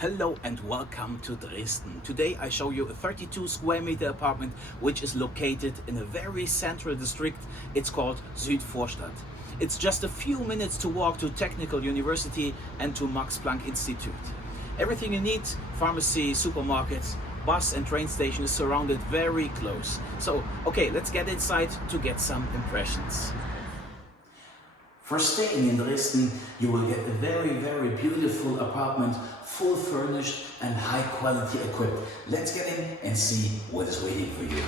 Hello and welcome to Dresden. Today I show you a 32 square meter apartment which is located in a very central district. It's called Südvorstadt. It's just a few minutes to walk to Technical University and to Max-Planck-Institut. Everything you need, pharmacy, supermarkets, bus and train station is surrounded very close. So, okay, let's get inside to get some impressions. For staying in Dresden, you will get a very beautiful apartment, full furnished and high quality equipped. Let's get in and see what is waiting for you.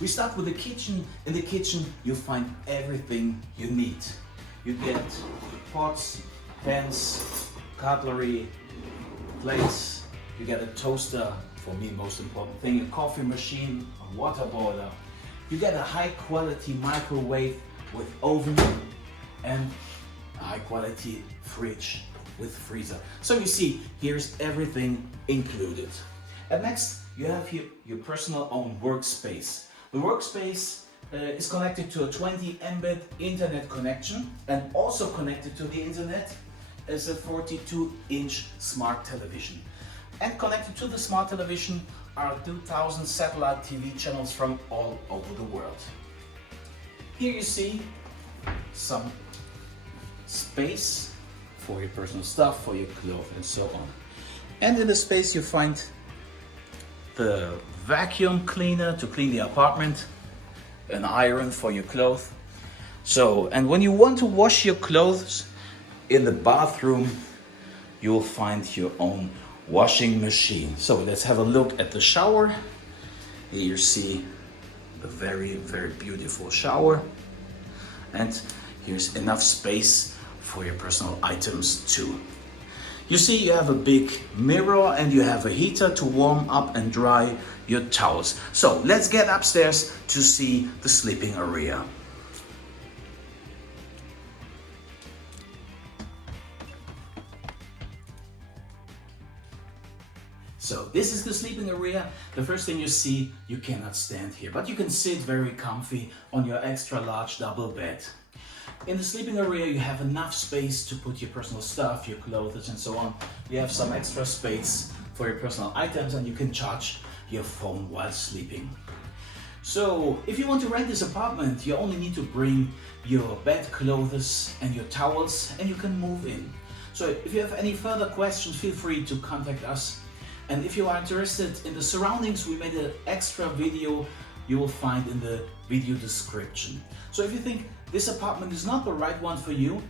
We start with the kitchen. In the kitchen, you find everything you need. You get pots, pans, cutlery, plates, you get a toaster, for me most important thing, a coffee machine, a water boiler, you get a high quality microwave with oven and a high quality fridge with freezer. So you see, here's everything included. And next you have here your personal own workspace. The workspace is connected to a 20 Mbit internet connection, and also connected to the internet is a 42-inch smart television. And connected to the smart television are 2000 satellite TV channels from all over the world. Here you see some space for your personal stuff, for your clothes and so on. And in the space you find the vacuum cleaner to clean the apartment, an iron for your clothes. So, and when you want to wash your clothes in the bathroom, you will find your own washing machine. So let's have a look at the shower. Here you see a very beautiful shower. And here's enough space for your personal items too. You see, you have a big mirror and you have a heater to warm up and dry your towels. So let's get upstairs to see the sleeping area. So this is the sleeping area. The first thing you see, you cannot stand here, but you can sit very comfy on your extra large double bed. In the sleeping area you have enough space to put your personal stuff, your clothes and so on. You have some extra space for your personal items and you can charge your phone while sleeping. So if you want to rent this apartment, you only need to bring your bed clothes and your towels and you can move in. So if you have any further questions, feel free to contact us. And if you are interested in the surroundings, we made an extra video you will find in the video description. So if you think this apartment is not the right one for you,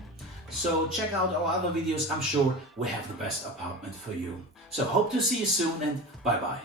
so check out our other videos. I'm sure we have the best apartment for you. So hope to see you soon and bye bye.